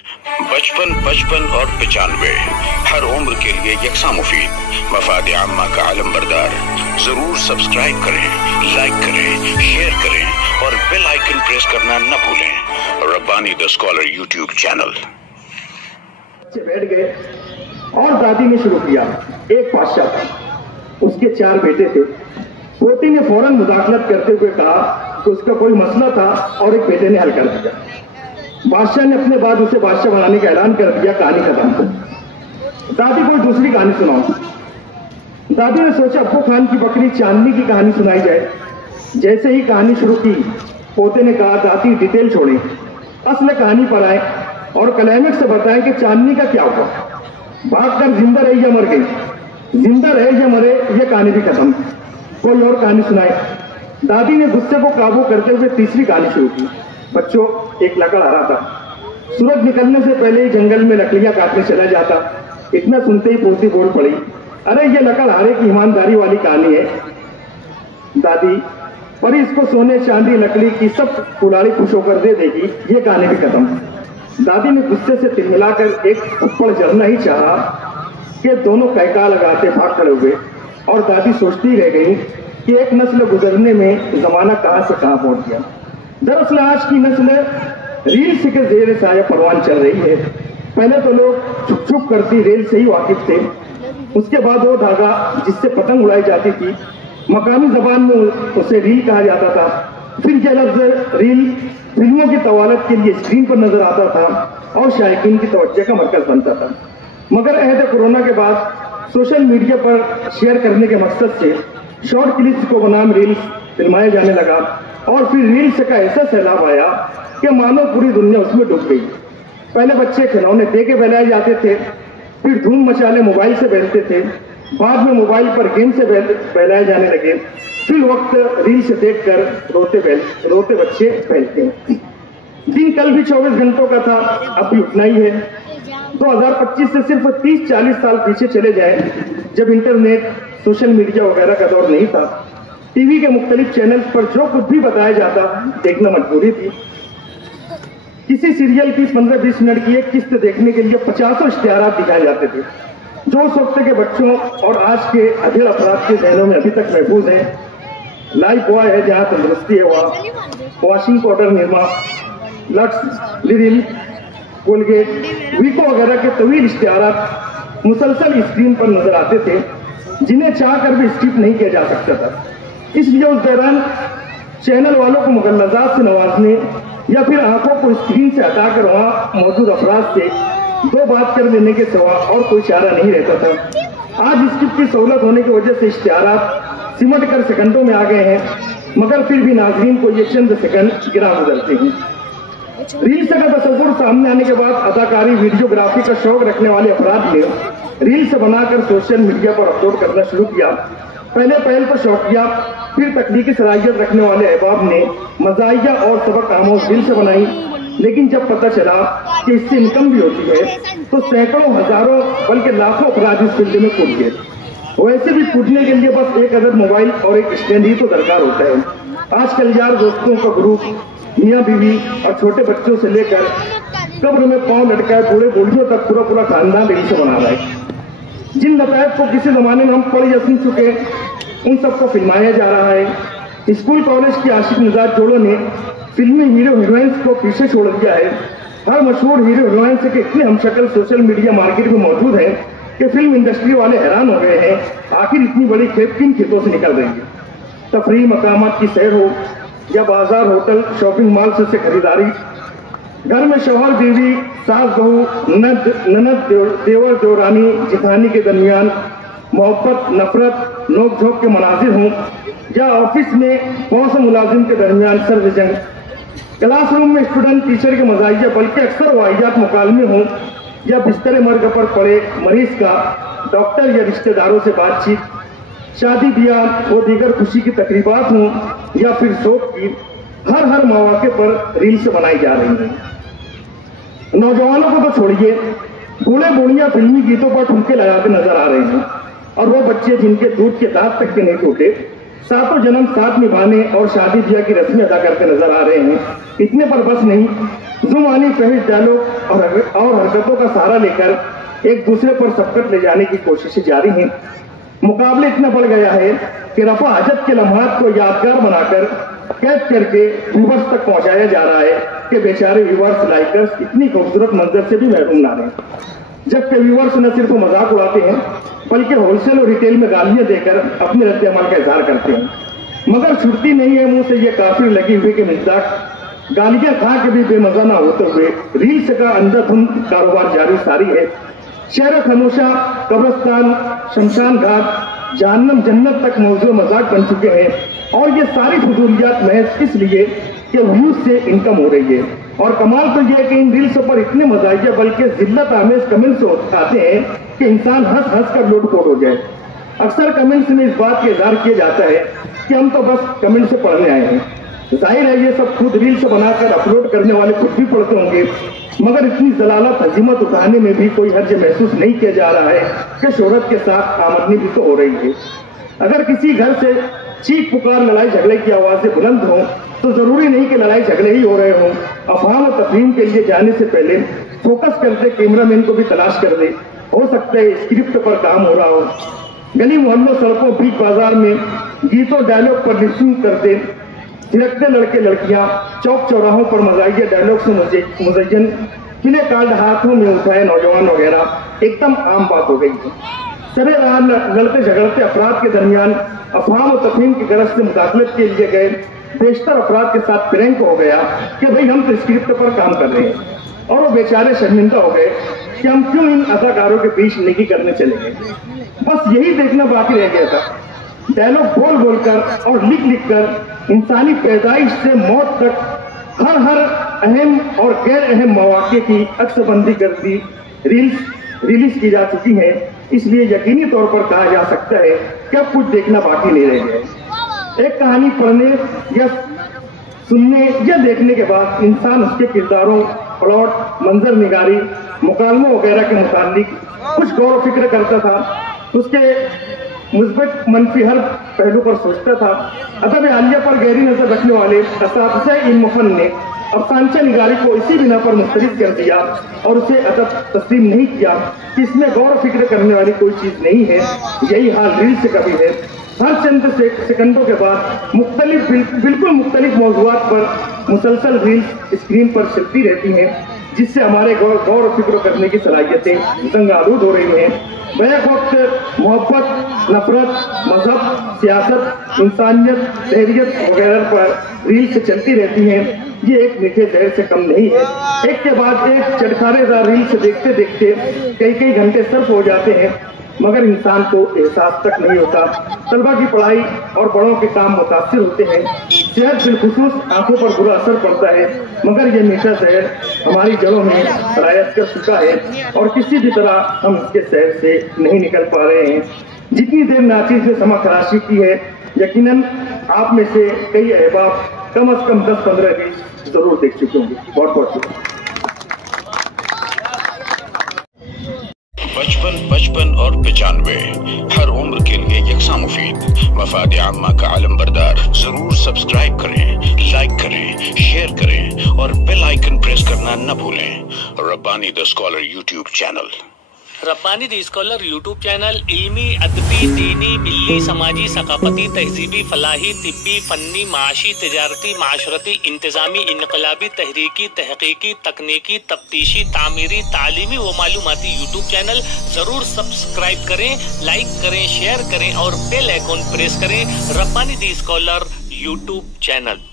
55, 55 और 95 हर उम्र के लिए यकसा मुफीद, मफाद आम्मा का आलम बरदार। जरूर सब्सक्राइब करें, लाइक करें, शेयर करें और बेल आइकन प्रेस करना न भूलें। Rabbani the scholar YouTube channel. बैठ गए और दादी ने शुरू किया। एक बादशाह था, उसके 4 बेटे थे। पोती ने फौरन मुदाखलत करते हुए कहा कि उसका कोई मसला था और एक बेटे ने हल कर दिया। बादशाह ने अपने बाद उसे बादशाह बनाने का ऐलान कर दिया। कहानी खत्म। दादी कोई दूसरी कहानी सुनाओ। दादी ने सोचा अब्बू खान की बकरी चांदनी की कहानी सुनाई जाए। जैसे ही कहानी शुरू की, पोते ने कहा दादी डिटेल छोड़े, असल कहानी पर आए और क्लाइमेक्स से बताएं कि चांदनी का क्या हुआ। भागकर जिंदा रही या मर गई, जिंदा रहे या मरे, यह कहानी भी खत्म। कोई और कहानी सुनाए। दादी ने गुस्से को काबू करते हुए तीसरी कहानी शुरू की। बच्चों, एक लकड़ आ रहा था। सूरज निकलने से पहले ही जंगल में लकड़ियां काटने चला जाता। इतना सुनते ही पोती बोल पड़ी, अरे ये लकड़ हारे की ईमानदारी वाली कहानी है दादी, पर इसको सोने चांदी लकड़ी की सब कुल्हाड़ी खुश होकर दे देगी, ये कहानी भी खत्म। दादी ने गुस्से से तिलमिलाकर एक थप्पड़ जलना ही चाहा कि दोनों कैका लगाते भाग खड़े हुए और दादी सोचती रह गई कि एक नस्ल गुजरने में जमाना कहां से कहां पहुंच गया। दरअसल आज की नस्ल रील्स के जेर साया परवान चल रही है। पहले तो लोग छुप छुप करती रेल से ही वाकिफ थे। उसके बाद वो धागा जिससे पतंग उड़ाई जाती थी, मकामी जबान में उसे रील कहा जाता था। फिर यह लफ्ज रील फिल्मों की तवालत के लिए स्क्रीन पर नजर आता था और शायकीन की तवज्जो का मरकज बनता था। मगर अहद कोरोना के बाद सोशल मीडिया पर शेयर करने के मकसद से शॉर्ट क्लिप्स को बनाम रील्स फिल्माया जाने लगा और फिर रील्स का ऐसा सैलाब आया कि मानो पूरी दुनिया उसमें डूब गई। पहले बच्चे खिलौने दे के बहलाए जाते थे, फिर धूम मचाले मोबाइल से बहलते थे, बाद में मोबाइल पर गेम से बहलाए जाने लगे, फिर वक्त रील से देखकर रोते बच्चे बहलते हैं। दिन कल भी 24 घंटों का था, अब भी उतना ही है। 2025 से सिर्फ 30-40 साल पीछे चले जाए, जब इंटरनेट सोशल मीडिया वगैरह का दौर नहीं था। टीवी के मुख्तलिफ चैनल्स पर जो कुछ भी बताया जाता देखना मजबूरी थी। किसी सीरियल की 15-20 मिनट की एक किस्त देखने के लिए 50 इश्तिहारात दिखाए जाते थे, जो उस वक्त के बच्चों और आज के अधेड़ अफराद के जहनों में अभी तक महफूज है। लाइफ बॉय है जहां तंदुरुस्ती है वहां, washing powder Nirma, Lux, Liril, Colgate, Vicco वगैरह के तवील इश्तिहारात मुसलसल स्क्रीन पर नजर आते थे, जिन्हें चाह कर भी स्किप नहीं किया जा सकता था। इसलिए उस दौरान चैनल वालों को मुगल्लज़ात से नवाजने या फिर आंखों को स्क्रीन से हटाकर वहां मौजूद अफराद से 2 बात कर देने के सिवा और कोई चारा नहीं रहता था। आज स्किप की सहूलत होने की वजह से इश्तिहारात सिमट कर सेकंडों में आ गए हैं, मगर फिर भी नाज़रीन को ये चंद सेकंड गिरा गुजरते हैं। रील्स का तस्वुर सामने आने के बाद अदाकारी, वीडियोग्राफी का शौक रखने वाले अफराद ने रील्स बनाकर सोशल मीडिया पर अपलोड करना शुरू किया। पहले तो शौकिया, फिर तकनीकी सलाहियत रखने वाले अहबाब ने मज़ाहिया और सबक आमोज रील्स बनाई। लेकिन जब पता चला कि इससे इनकम भी होती है, तो सैकड़ों, हजारों, बल्कि लाखों अफराद इस फील्ड में कूद गए। वैसे भी कूदने के लिए बस एक अदद मोबाइल और एक स्टैंड ही तो दरकार होता है। आजकल यार दोस्तों का ग्रुप, मियाँ बीवी और छोटे बच्चों से लेकर कब्र में पांव लटकाए बूढ़े बूढ़ियों तक पूरा खानदान रील्स बना रहा है। जिन नतायत को किसी जमाने में हम पढ़ या सुन चुके, उन सबको फिल्माया जा रहा है। स्कूल कॉलेज की आशिक मिजाज जोड़ों ने फिल्मी हीरो हीरोइंस को पीछे छोड़ दिया है। हर मशहूर हीरो हीरोइंस के इतने हमशक्ल सोशल मीडिया मार्केट में मौजूद हैं कि फिल्म इंडस्ट्री वाले हैरान हो गए हैं, आखिर इतनी बड़ी खेप किन खेतों से निकल रही है। तफरीह मकामात की सैर हो या बाजार, होटल, शॉपिंग मॉल से खरीदारी, घर में शौहर बीवी, सास बहू, ननद देवर देवरानी जिठानी के दरमियान मोहब्बत, नफरत, नोक झोंक के मनाजिर हों, या ऑफिस में बॉस मुलाजिम के दरमियान सर्द जंग, क्लासरूम में स्टूडेंट टीचर के मजाहिया, बल्कि अक्सर वाहियात मुकालमे हों, या बिस्तर मर्ग पर पड़े मरीज का डॉक्टर या रिश्तेदारों से बातचीत, शादी ब्याह और दीगर खुशी की तकरीबात हों, या फिर शोक की, हर मौके पर रील्स बनाई जा रही हैं। नौजवानों को तो छोड़िए, बूढ़े बूढ़ियां फिल्मी गीतों पर ठुमके लगाते नजर आ रहे हैं, और वो बच्चे जिनके दूध के दांत तक के नहीं टूटे, सातों जन्म साथ निभाने और शादी ब्याह की रस्में अदा करते नजर आ रहे हैं। इतने पर बस नहीं, जुमानी फहरिस्त डायलॉग और हरकतों का सहारा लेकर एक दूसरे पर सबकत ले जाने की कोशिशें जारी हैं। मुकाबले इतना बढ़ गया है कि रफा हजत के लम्हात को यादगार बनाकर कैद करके व्यूवर्स तक पहुंचाया जा रहा है कि बेचारे व्यूवर्स लाइकर्स इतनी खूबसूरत मंजर से भी महरूम ना रहें। जबकि व्यूवर्स न सिर्फ मजाक उड़ाते हैं बल्कि होलसेल और रिटेल में गालियां देकर अपने रद्द अमल का इजहार करते हैं, मगर छुट्टी नहीं है मुंह से ये काफिर लगी हुई कि मिजाज गालियां खा के भी बेमजा ना होते हुए रील्स का अंधाधुंध कारोबार जारी सारी है। शहर खामोशा, कब्रिस्तान, शमशान घाट, जहन्नम, जन्नत तक मौजूद मजाक बन चुके हैं और ये सारी फजूलियात महज इसलिए कि व्यूज से इनकम हो रही है। और कमाल तो ये है कि इन रील्स पर इतने मजाकिया बल्कि जिल्लत आमेज कमेंट्स आते हैं कि इंसान हंस हंस कर लोटपोट हो जाए। अक्सर कमेंट्स में इस बात का इजहार किया जाता है कि हम तो बस कमेंट से पढ़ने आए हैं। जाहिर है ये सब खुद रील्स बनाकर अपलोड करने वाले खुद भी पढ़ते होंगे, मगर इतनी जलालत हजीमत उठाने में भी कोई हर्ज महसूस नहीं किया जा रहा है कि शोहरत के साथ आमदनी भी तो हो रही है। अगर किसी घर से चीख पुकार, लड़ाई झगड़े की आवाजें बुलंद हों तो जरूरी नहीं कि लड़ाई झगड़े ही हो रहे हों। अफवाह और तफहीम के लिए जाने से पहले फोकस करते कैमरामैन को भी तलाश कर दे, हो सकता है स्क्रिप्ट पर काम हो रहा हो। गली मोहल्लों, सड़कों, बीच बाजार में गीतों डायलॉग पर लिपसिंग करते थिरकते लड़के लड़कियां, चौक चौराहों पर मजाकिया डायलॉग से मुजय्यन किले कार्ड हाथों में उठाए नौजवान वगैरह एकदम आम बात हो गई है। सरे राह लड़ते झगड़ते अफराद के दरमियान अफवाह और तफहीम की गरज से मुदाखलत के लिए गए बेशतर अफराद के साथ प्रैंक हो गया कि भाई हम तो स्क्रिप्ट पर काम कर रहे हैं, और वो बेचारे शर्मिंदा हो गए कि हम क्यों इन अदाकारों के बीच नेकी करने चले गए। बस यही देखना बाकी रह गया था। डायलॉग बोल बोल कर और लिख लिख कर इंसानी पैदाइश से मौत तक हर अहम और गैर अहम मौके की अक्सबंदी कर दी रिलीज की जा चुकी है। इसलिए यकीनी तौर पर कहा जा सकता है कि अब कुछ देखना बाकी नहीं रह गया। एक कहानी पढ़ने या सुनने या देखने के बाद इंसान उसके किरदारों, प्लॉट, मंजर निगारी, मुकालमों वगैरह के मुतालिक कुछ गौर व फिक्र करता था, उसके मुस्बत मनफी हर पहलू पर सोचता था। अदब आलिया पर गहरी नजर रखने वाले असातिज़ा इल्म फन ने अफसानचा निगारी को इसी बिना पर मुस्तरद कर दिया और उसे अदब तस्लीम नहीं किया कि इसमें गौर फिक्र करने वाली कोई चीज नहीं है। यही हाल रील्स का भी है। हर चंद सेकंडों के बाद बिल्कुल मुख्तलिफ मौज़ूआत पर मुसलसल रील्स स्क्रीन पर चलती रहती हैं, जिससे हमारे गौर फिक्र करने की सलाहियतें जंग-आलूद हो रही हैं। बैक वक्त मोहब्बत, नफरत, मजहब, सियासत, इंसानियत, तहरीयत वगैरह पर रील से चलती रहती हैं। ये एक मीठे जहर से कम नहीं है। एक के बाद एक चटखारेदार रील से देखते देखते कई घंटे सर्फ हो जाते हैं, मगर इंसान को एहसास तक नहीं होता। तलबा की पढ़ाई और बड़ों के काम मुतासिर होते हैं। सेहत बिलखुसूस आंखों पर बुरा असर पड़ता है, मगर ये मीठा जहर हमारी जड़ों में सरायत कर चुका है और किसी भी तरह हम इसके शहर से नहीं निकल पा रहे हैं। जितनी देर नाचीज ने समा खराशी की है, यकीनन आप में से कई अहबाब कम से कम 10-15 रील्स जरूर देख चुके होंगे। बहुत बहुत शुक्रिया। पचपन और 95 हर उम्र के लिए यकसा मुफीद। मफाद आम्मा का आलम बरदार। जरूर सब्सक्राइब करें, लाइक करें, शेयर करें और बेल आइकन प्रेस करना न भूलें। Rabbani the scholar YouTube channel. Rabbani the scholar YouTube channel इल्मी, अदबी, दीनी, मिल्ली, समाजी, सकाफती, तहजीबी, फलाही, तिब्बी, फन्नी, माशी, तिजारती, माशरती, इंतजामी, इनकलाबी, तहरीकी, तहकीकी, तकनीकी, तफ्तीशी, तामीरी, तालीमी व मालूमाती यूट्यूब चैनल जरूर सब्सक्राइब करें, लाइक करें, शेयर करें और बेल आइकन प्रेस करें। Rabbani the scholar YouTube channel.